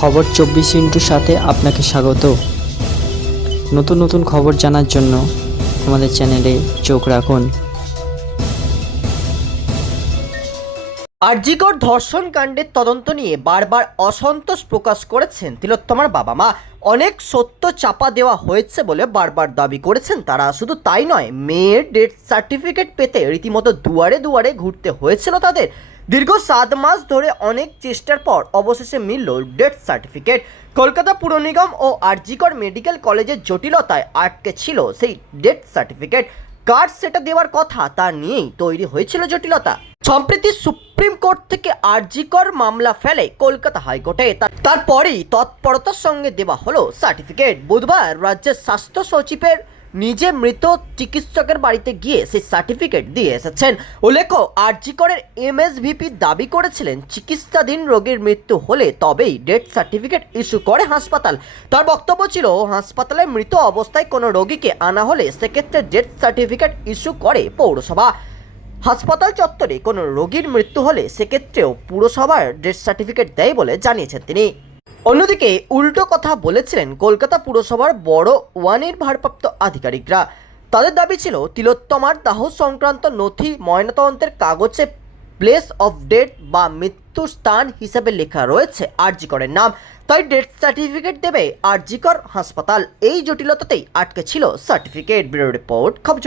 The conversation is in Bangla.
খবর চব্বিশ ইন্টুর সাথে আপনাকে স্বাগত। নতুন নতুন খবর জানার জন্য আমাদের চ্যানেলে চোখ রাখুন। আরজিকর ধর্ষণ কাণ্ডের তদন্ত নিয়ে বারবার অসন্তোষ প্রকাশ করেছেন তিলোত্তমার বাবা মা। অনেক সত্য চাপা দেওয়া হয়েছে বলে বারবার দাবি করেছেন তারা। শুধু তাই নয়, মেয়ের ডেথ সার্টিফিকেট পেতে রীতিমতো দুয়ারে দুয়ারে ঘুরতে হয়েছিল তাদের। দীর্ঘ সাত মাস ধরে অনেক চেষ্টার পর অবশেষে মিলল ডেথ সার্টিফিকেট। কলকাতা পুর নিগম ও আরজিকর মেডিকেল কলেজের জটিলতায় আটকে ছিল সেই ডেথ সার্টিফিকেট। কার্ড সেটা দেওয়ার কথা তা নিয়েই তৈরি হয়েছিল জটিলতা। সম্প্রতি সুপ্রিম কোর্ট থেকে আরজিকর মামলা ফেলে কলকাতা হাইকোর্টে। তারপরেই তৎপরতার সঙ্গে দেওয়া হলো সার্টিফিকেট। বুধবার রাজ্যের স্বাস্থ্য সচিবের নিজে মৃত চিকিৎসকের বাড়িতে গিয়ে সেই সার্টিফিকেট দিয়ে এসেছেন। উল্লেখ্য, আরজিকরের এমএসভিপি দাবি করেছিলেন, চিকিৎসাধীন রোগীর মৃত্যু হলে তবেই ডেথ সার্টিফিকেট ইস্যু করে হাসপাতাল। তার বক্তব্য ছিল, হাসপাতালে মৃত অবস্থায় কোনো রোগীকে আনা হলে সেক্ষেত্রে ডেথ সার্টিফিকেট ইস্যু করে পৌরসভা। হাসপাতাল চত্বরে কোনো রোগীর মৃত্যু হলে সেক্ষেত্রেও পুরসভার ডেথ সার্টিফিকেট দেয় বলে জানিয়েছেন তিনি। অন্যদিকে উল্টো কথা বলেছিলেন কলকাতা পুরসভার বড় ওয়ানের ভারপ্রাপ্ত আধিকারিকরা। তাদের দাবি ছিল, তিলোত্তমার দাহ সংক্রান্ত নথি ময়নাতদন্তের কাগজে প্লেস অফ ডেথ বা মৃত্যু স্থান হিসাবে লেখা রয়েছে আরজিকরের নাম। তাই ডেথ সার্টিফিকেট দেবে আরজিকর হাসপাতাল। এই জটিলতাতেই আটকে ছিল সার্টিফিকেট। ব্যুরো রিপোর্ট, খবর